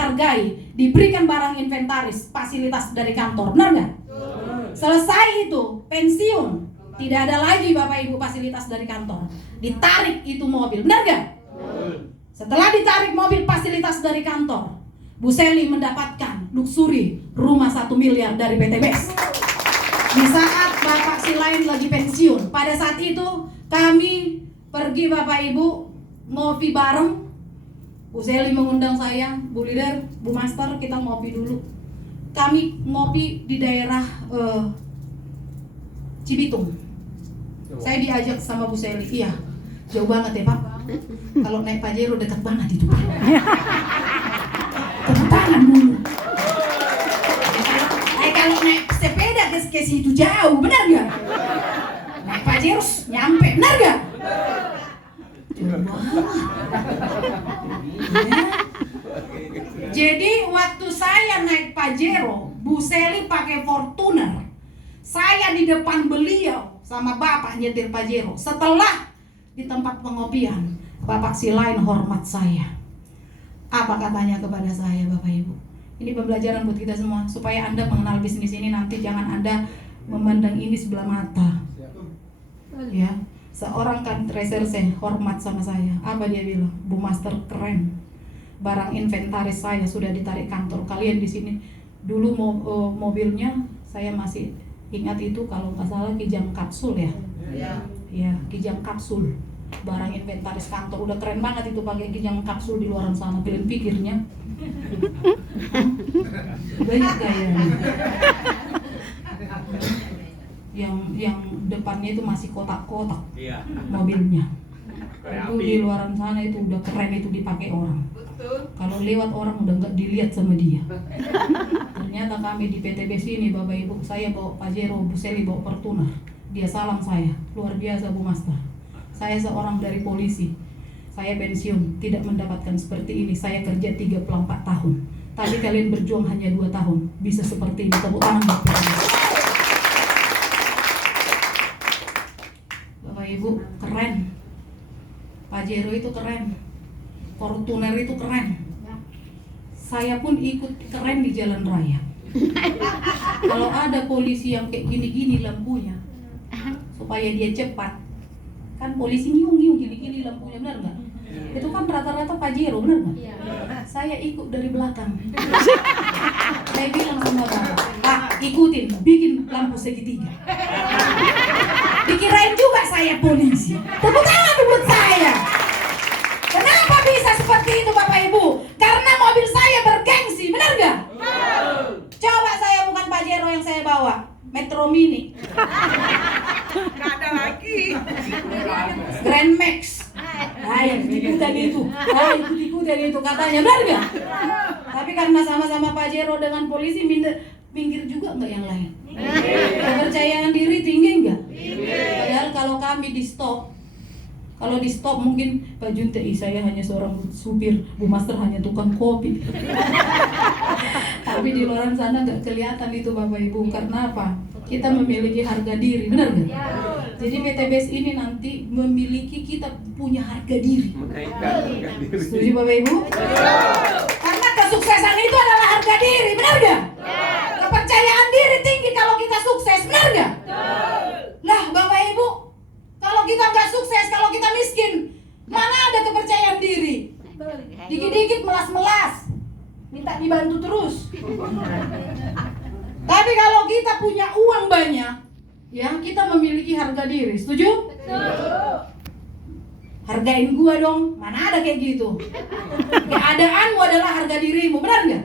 dihargai, diberikan barang inventaris, fasilitas dari kantor, benar nggak? Selesai itu pensiun, tidak ada lagi Bapak Ibu fasilitas dari kantor, ditarik itu mobil, benar nggak? Setelah ditarik mobil fasilitas dari kantor, Bu Seli mendapatkan luxury rumah 1 miliar dari PTBS. Di saat Bapak Silain lagi pensiun, pada saat itu kami pergi Bapak Ibu ngopi bareng. Bu Seli mengundang saya, Bu Leader, Bu Master, kita ngopi dulu. Kami ngopi di daerah Cibitung. Saya diajak sama Bu Seli, iya, jauh banget ya Pak. Kalau naik Pajero dekat banget itu Pak. Tepuk tangan dulu. Kalau naik sepeda ke situ jauh, benar gak? Naik Pajero nyampe, benar gak? Jadi waktu saya naik Pajero, Bu Seli pakai Fortuner, saya di depan beliau sama Bapak nyetir Pajero. Setelah di tempat pengopian, Bapak Silain hormat saya. Apa katanya kepada saya, Bapak Ibu? Ini pembelajaran buat kita semua, supaya Anda mengenal bisnis ini nanti jangan Anda memandang ini sebelah mata. Ya, seorang kan reserse hormat sama saya. Apa dia bilang? Bu Master keren. Barang inventaris saya sudah ditarik kantor. Kalian di sini dulu mobilnya saya masih ingat itu kalau nggak salah Kijang Kapsul ya. Ya, Kijang Kapsul. Barang inventaris kantor udah keren banget itu pakai Kijang Kapsul di luar sana. Kalian pikirnya banyak kayaknya. Yang depannya itu masih kotak-kotak mobilnya. Itu di luar sana itu udah keren, itu dipakai orang. Kalau lewat orang udah nggak dilihat sama dia. Ternyata kami di PTB sini Bapak Ibu, saya bawa Pajero, Bu Seli bawa Fortuner. Dia salam saya, luar biasa Bu Master. Saya seorang dari polisi, saya pensiun, tidak mendapatkan seperti ini. Saya kerja 34 tahun, tapi kalian berjuang hanya 2 tahun, bisa seperti ini. Tepuk tangan Bapak Ibu, keren. Pajero itu keren, Fortuner itu keren. Saya pun ikut keren di jalan raya. Kalau ada polisi yang kayak gini-gini lampunya, supaya dia cepat, kan polisi nyiung-nyiung gini-gini lampunya, benar nggak? Itu kan rata-rata Pajero, benar nggak? Saya ikut dari belakang. Saya bilang sama Bapak, Pak, ikutin, bikin lampu segitiga. Dikirain juga saya polisi. Tepuk tangan buat saya. Kenapa bisa seperti itu Bapak Ibu? Karena mobil saya bergengsi, benar nggak? Coba saya bukan Pajero yang saya bawa, Metro Mini. Nggak ada lagi. Grand Max. Ikutan itu. Ikutan itu katanya, benar nggak? Tapi karena sama-sama Pajero dengan polisi, pinggir juga nggak yang lain? Kepercayaan diri tinggi nggak? Padahal kalau kami di stop, kalau di stop mungkin Pak Junte, saya hanya seorang supir, Bu Master hanya tukang kopi. Tapi di luar sana nggak kelihatan itu Bapak Ibu. Karena apa? Kita memiliki harga diri, benar nggak? Jadi PTBS ini nanti memiliki, kita punya harga diri. Setuju Bapak Ibu? Karena kesuksesan itu adalah harga diri, benar nggak? Kepercayaan diri tinggi kalau kita sukses, benar nggak? Lah Bapak Ibu, kalau kita nggak sukses, kalau kita miskin, mana ada kepercayaan diri? Dikit-dikit melas-melas, minta dibantu terus. Tapi kalau kita punya uang banyak, ya kita memiliki harga diri. Setuju? Hargain gua dong, mana ada kayak gitu. Keadaanmu adalah harga dirimu, benar nggak?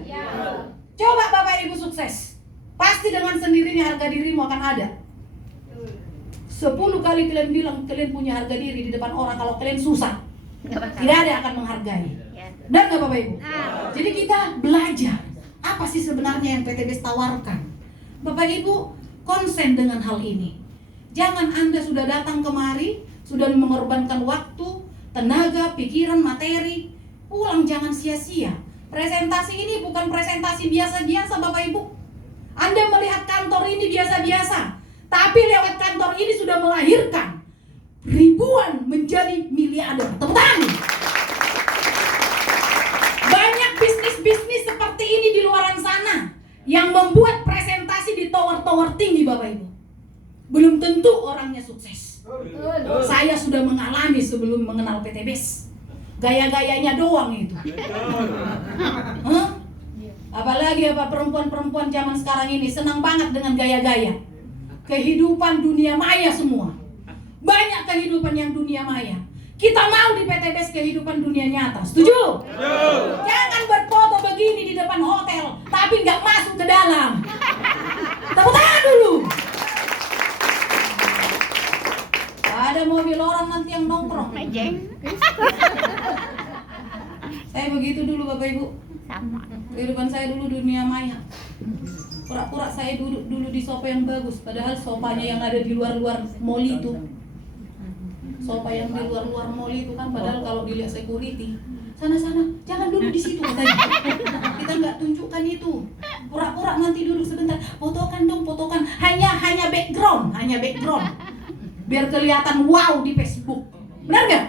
Coba Bapak Ibu sukses, pasti dengan sendirinya harga dirimu akan ada. 10 kali kalian bilang kalian punya harga diri di depan orang, kalau kalian susah, tidak ada yang akan menghargai. Dan nggak Bapak Ibu? Jadi kita belajar apa sih sebenarnya yang PTBS tawarkan. Bapak Ibu konsen dengan hal ini. Jangan Anda sudah datang kemari, sudah mengorbankan waktu, tenaga, pikiran, materi, pulang jangan sia-sia. Presentasi ini bukan presentasi biasa-biasa Bapak Ibu. Anda melihat kantor ini biasa-biasa, tapi lewat kantor ini sudah melahirkan ribuan menjadi miliarder. Tepuk tangan. Banyak bisnis-bisnis sukses. Saya sudah mengalami sebelum mengenal PTBes. Gaya-gayanya doang itu. Hah? Apalagi apa perempuan-perempuan zaman sekarang ini senang banget dengan gaya-gaya. Kehidupan dunia maya semua. Banyak kehidupan yang dunia maya. Kita mau di PTBes kehidupan dunia nyata. Setuju? Jangan berfoto begini di depan hotel tapi nggak masuk ke dalam. Tepuk tangan dulu. Ada mobil orang nanti yang nongkrong. Saya begitu dulu Bapak Ibu. Kehidupan saya dulu dunia maya. Pura-pura saya duduk dulu di sofa yang bagus, padahal sofanya yang ada di luar-luar mall itu. Sofa yang di luar-luar mall itu kan, padahal kalau dilihat security, sana-sana, jangan duduk di situ katanya. Kita nggak tunjukkan itu. Pura-pura nanti duduk sebentar, fotokan dong, fotokan. Hanya background. Biar kelihatan wow di Facebook. Benar nggak?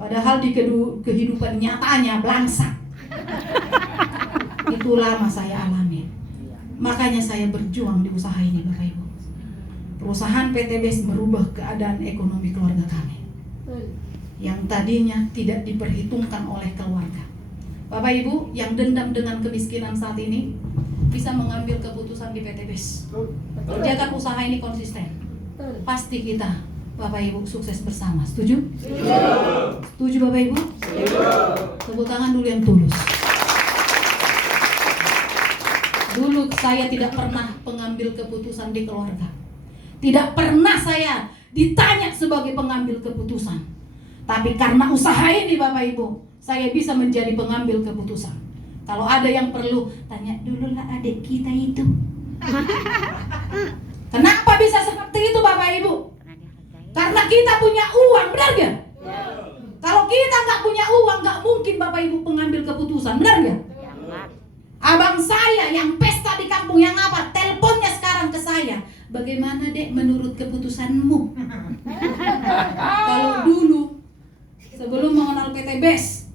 Padahal di kehidupan nyatanya belangsak. Itu lama saya alami. Makanya saya berjuang di usaha ini Bapak Ibu. Perusahaan PTBes merubah keadaan ekonomi keluarga kami. Yang tadinya tidak diperhitungkan oleh keluarga. Bapak Ibu yang dendam dengan kemiskinan saat ini bisa mengambil keputusan di PTBes. Kerjakan usaha ini konsisten. Pasti kita Bapak Ibu sukses bersama. Setuju? Setuju Bapak Ibu? Tepuk tangan dulu yang tulus. Dulu saya tidak pernah pengambil keputusan di keluarga. Tidak pernah saya ditanya sebagai pengambil keputusan. Tapi karena usaha ini Bapak Ibu, saya bisa menjadi pengambil keputusan. Kalau ada yang perlu, tanya dulu lah adik kita itu. Kenapa bisa seperti itu Bapak Ibu? Karena kita punya uang, benar gak? Kalau kita nggak punya uang, nggak mungkin Bapak Ibu pengambil keputusan, benar gak? Abang saya yang pesta di kampung yang apa? Teleponnya sekarang ke saya. Bagaimana dek menurut keputusanmu? Kalau dulu sebelum mengenal PTBes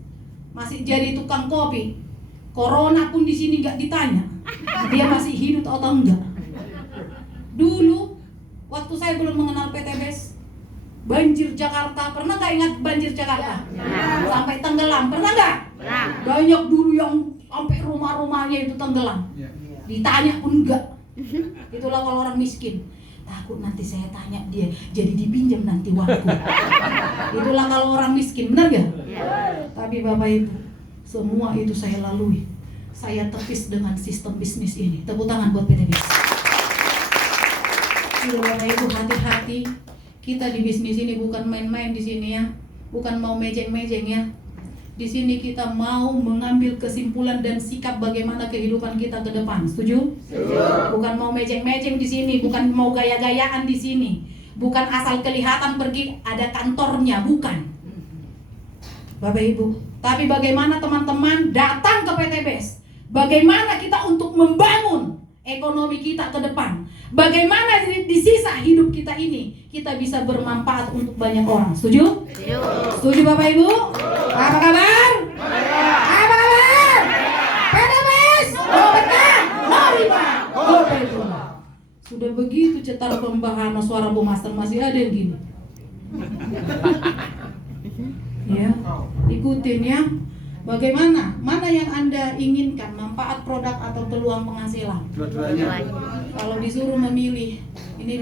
masih jadi tukang kopi, corona pun di sini nggak ditanya. Dia masih hidup atau enggak? Dulu waktu saya belum mengenal PTBes, banjir Jakarta, pernah nggak ingat banjir Jakarta? Sampai tenggelam, pernah nggak? Banyak dulu yang sampai rumah-rumahnya itu tenggelam. Ditanya pun enggak. Itulah kalau orang miskin. Takut nanti saya tanya dia, jadi dipinjam nanti waktu. Itulah kalau orang miskin, benar gak? Tapi Bapak Ibu, semua itu saya lalui. Saya tepis dengan sistem bisnis ini. Tepuk tangan buat PTBes. Bapak Ibu hati-hati. Kita di bisnis ini bukan main-main di sini ya. Bukan mau mejeng-mejeng ya. Di sini kita mau mengambil kesimpulan dan sikap bagaimana kehidupan kita ke depan. Setuju? Bukan mau mejeng-mejeng di sini, bukan mau gaya-gayaan di sini. Bukan asal kelihatan pergi ada kantornya, bukan. Bapak Ibu, tapi bagaimana teman-teman datang ke PTBes? Bagaimana kita untuk membangun ekonomi kita ke depan? Bagaimana di sisa hidup kita ini kita bisa bermanfaat untuk banyak orang. Setuju? Setuju Bapak Ibu? Apa kabar? Apa kabar? PTBes berkah, horima, horima. Sudah begitu cetar pembahana suara Bu Master masih ada yang gini. Ya, ikutin ya. Bagaimana? Mana yang Anda inginkan? Manfaat produk atau peluang penghasilan? Kalau disuruh memilih, ini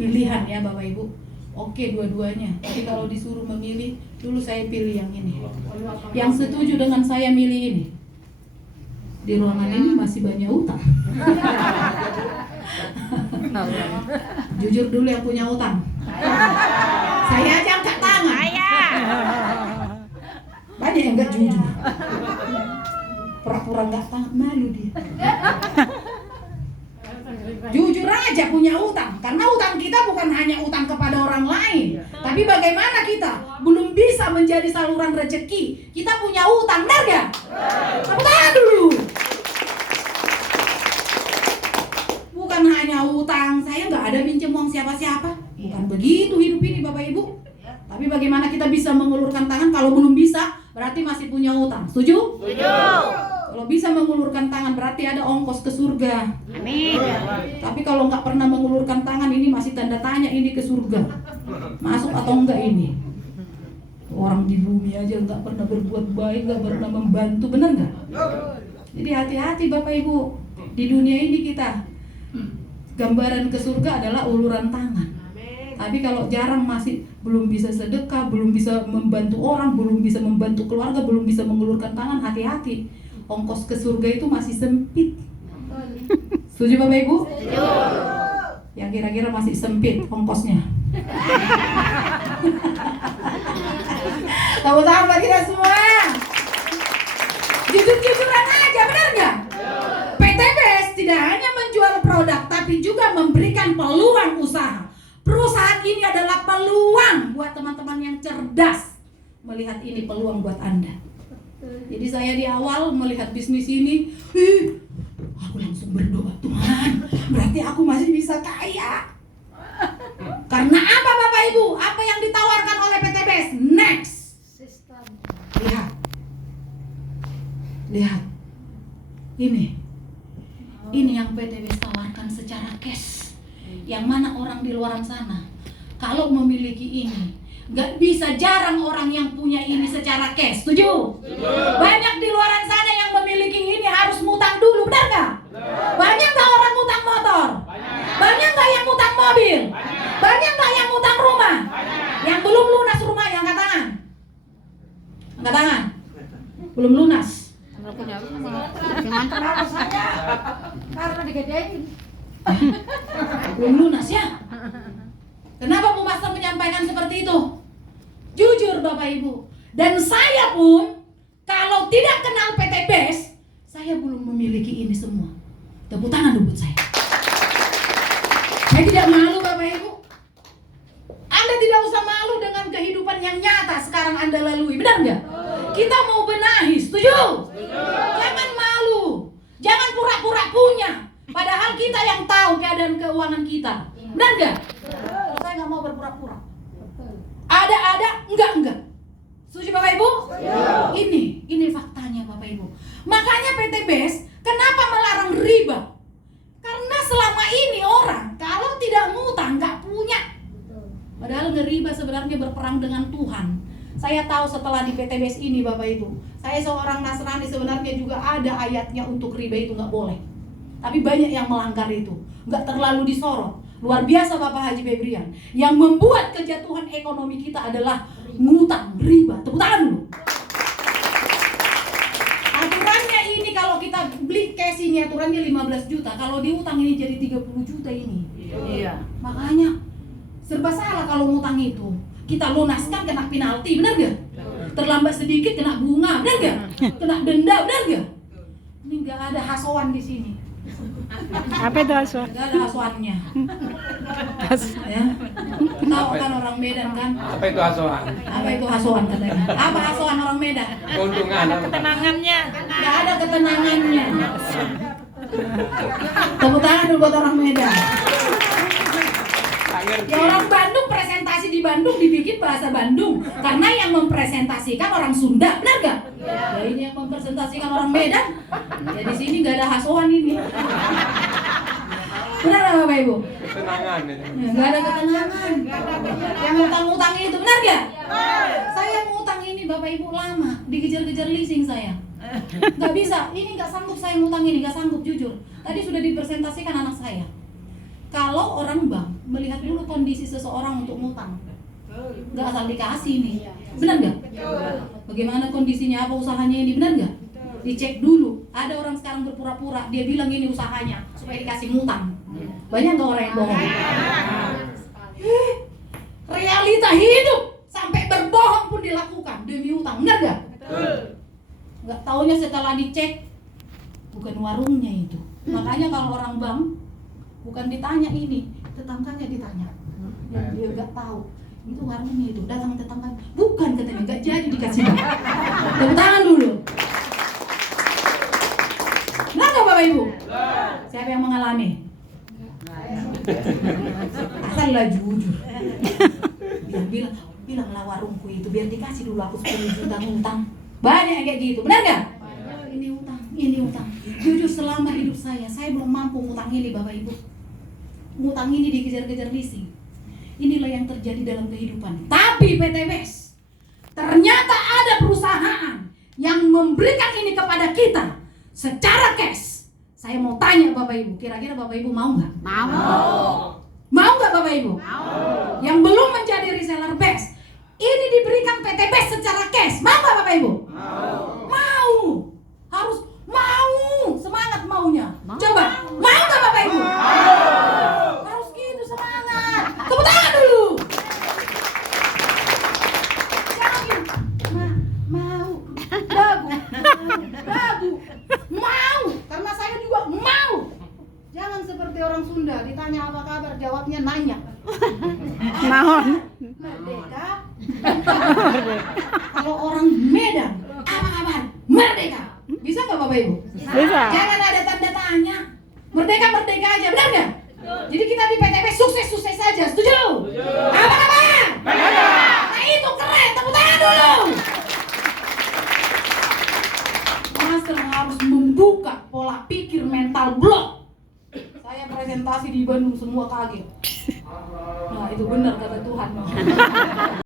pilihan ya Bapak Ibu. Oke dua-duanya. Tapi kalau disuruh memilih, dulu saya pilih yang ini. Yang setuju dengan saya milih ini. Di ruangan ini masih banyak utang. Jujur dulu yang punya utang. Saya aja angkat tangan. Banyak yang nggak jujur. Pura-pura nggak tahu, malu dia. Jujur aja punya utang, karena utang kita bukan hanya utang kepada orang lain, tapi bagaimana kita belum bisa menjadi saluran rezeki, kita punya utang, benar gak? Tepuk tangan dulu. Bukan hanya utang, saya nggak ada pinjam uang siapa-siapa, bukan begitu hidup ini Bapak Ibu. Tapi bagaimana kita bisa mengulurkan tangan? Kalau belum bisa, berarti masih punya utang. Setuju? Setuju. Kalau bisa mengulurkan tangan, berarti ada ongkos ke surga. Amin. Tapi kalau nggak pernah mengulurkan tangan, ini masih tanda tanya ini ke surga. Masuk atau enggak ini? Orang di bumi aja nggak pernah berbuat baik, nggak pernah membantu, benar nggak? Jadi hati-hati Bapak Ibu. Di dunia ini kita gambaran ke surga adalah uluran tangan. Tapi kalau jarang, masih belum bisa sedekah, belum bisa membantu orang, belum bisa membantu keluarga, belum bisa mengulurkan tangan, hati-hati. Ongkos ke surga itu masih sempit. Setuju Bapak Ibu? Setuju. Yang kira-kira masih sempit ongkosnya. Tepuk tangan bagi kita semua. Jujur-jujuran aja, benar nggak? PTBS tidak hanya menjual produk, tapi juga memberikan peluang usaha. Perusahaan ini adalah peluang buat teman-teman yang cerdas melihat ini peluang buat Anda. Jadi saya di awal melihat bisnis ini, aku langsung berdoa, Tuhan, berarti aku masih bisa kaya. Karena apa Bapak Ibu? Apa yang ditawarkan oleh PTBS? Next. Lihat. Ini yang PTBS tawarkan secara cash. Yang mana orang di luar sana kalau memiliki ini, nggak bisa, jarang orang yang punya ini secara cash. Setuju? Banyak di luar sana yang memiliki ini harus ngutang dulu, benar nggak? Banyak nggak orang ngutang motor? Banyak nggak yang ngutang mobil? Banyak nggak yang ngutang rumah? Yang belum lunas rumah, yang angkat tangan. Angkat tangan. Belum lunas. Karena digedein. Belum lunas ya? Kenapa Bu Master menyampaikan seperti itu? Jujur Bapak Ibu. Dan saya pun kalau tidak kenal PTBS, saya belum memiliki ini semua. Tepuk tangan dulu buat saya. Saya tidak malu Bapak Ibu. Anda tidak usah malu dengan kehidupan yang nyata sekarang Anda lalui. Benar nggak? Kita mau benahi, setuju? Jangan malu. Jangan pura-pura punya. Padahal kita yang tahu keadaan keuangan kita. Benar nggak? Saya nggak mau berpura-pura. Ada, enggak. Setuju Bapak Ibu? Ini faktanya Bapak Ibu. Makanya PTBS kenapa melarang riba? Karena selama ini orang kalau tidak ngutang nggak punya. Padahal ngeriba sebenarnya berperang dengan Tuhan. Saya tahu setelah di PTBS ini Bapak Ibu, saya seorang Nasrani, sebenarnya juga ada ayatnya untuk riba itu nggak boleh. Tapi banyak yang melanggar itu, nggak terlalu disorot. Luar biasa Bapak Haji Febrian. Yang membuat kejatuhan ekonomi kita adalah ngutang, riba. Tepuk tangan dulu. Aturannya ini kalau kita beli cash ini aturannya 15 juta. Kalau diutang ini jadi 30 juta ini. Iya. Makanya serba salah kalau ngutang itu. Kita lunaskan kena penalti, benar gak? Terlambat sedikit kena bunga, benar gak? Kena denda, benar gak? Ini nggak ada hasoan di sini. Apa itu asuhan? Nggak ada hasoannya. Ya. Tahu kan orang Medan kan? Apa itu asuhan? Apa itu hasoan katanya? Apa hasoan orang Medan? Keuntungan. Ketenangannya. Nggak ada ketenangannya. Tepuk tangan dulu buat orang Medan. Ya orang Bandung presentasi di Bandung dibikin bahasa Bandung karena yang mempresentasikan orang Sunda, benar gak? Ya ini yang mempresentasikan orang Medan. Ya di sini nggak ada hasoan ini. Benar gak Bapak Ibu? Ketenangan itu. Ya, nggak ada ketenangan. Yang ngutang-ngutang itu, benar gak? Saya ngutang ini Bapak Ibu lama, dikejar-kejar leasing saya. Nggak bisa, ini nggak sanggup saya ngutang ini, nggak sanggup jujur. Tadi sudah dipresentasikan anak saya. Kalau orang bank melihat dulu kondisi seseorang untuk ngutang, nggak asal dikasih nih, benar nggak? Bagaimana kondisinya, apa usahanya ini, benar nggak? Dicek dulu. Ada orang sekarang berpura-pura, dia bilang ini usahanya supaya dikasih ngutang. Banyak nggak orang yang bohong? Realita hidup sampai berbohong pun dilakukan demi utang, benar nggak? Nggak taunya setelah dicek bukan warungnya itu. Makanya kalau orang bank bukan ditanya ini, tetangganya ditanya. Dan dia nggak tahu itu warungnya itu. Datang tetangga, bukan katanya, nggak jadi dikasih bank. Tepuk tangan dulu. Nah nggak Bapak Ibu? Siapa yang mengalami? Asallah jujur. Bilanglah warungku itu biar dikasih dulu aku 10 juta ngutang. Banyak yang kayak gitu, benar nggak? Ini utang, Ini utang. Jujur selama hidup saya belum mampu ngutang ini Bapak Ibu. Ngutang ini dikejar-kejar leasing. Inilah yang terjadi dalam kehidupan. Tapi PTBes, ternyata ada perusahaan yang memberikan ini kepada kita secara cash. Saya mau tanya Bapak Ibu, kira-kira Bapak Ibu mau nggak? Mau. Mau nggak Bapak Ibu? Mau. Yang belum menjadi reseller best, ini diberikan PTBes secara cash. Mau nggak Bapak Ibu? Mau. Harus mau. Semangat maunya. Coba, mau nggak Bapak Ibu? Harus gitu semangat. Tepuk tangan dulu. Jangan. Mau. Ragu. Mau. Karena saya juga mau. Jangan seperti orang Sunda, ditanya apa kabar, jawabnya nanya. Naon. Merdeka. Kalau orang Medan, apa kabar? Merdeka. Bisa nggak Bapak Ibu? Bisa. Jangan ada tanda tanya. Merdeka aja, benar nggak? Jadi kita di PTB sukses saja, setuju? Apa kabar? Nah itu keren, tepuk tangan dulu. Master harus membuka pola pikir mental block. Saya presentasi di Bandung semua kaget. Nah itu benar kata Tuhan.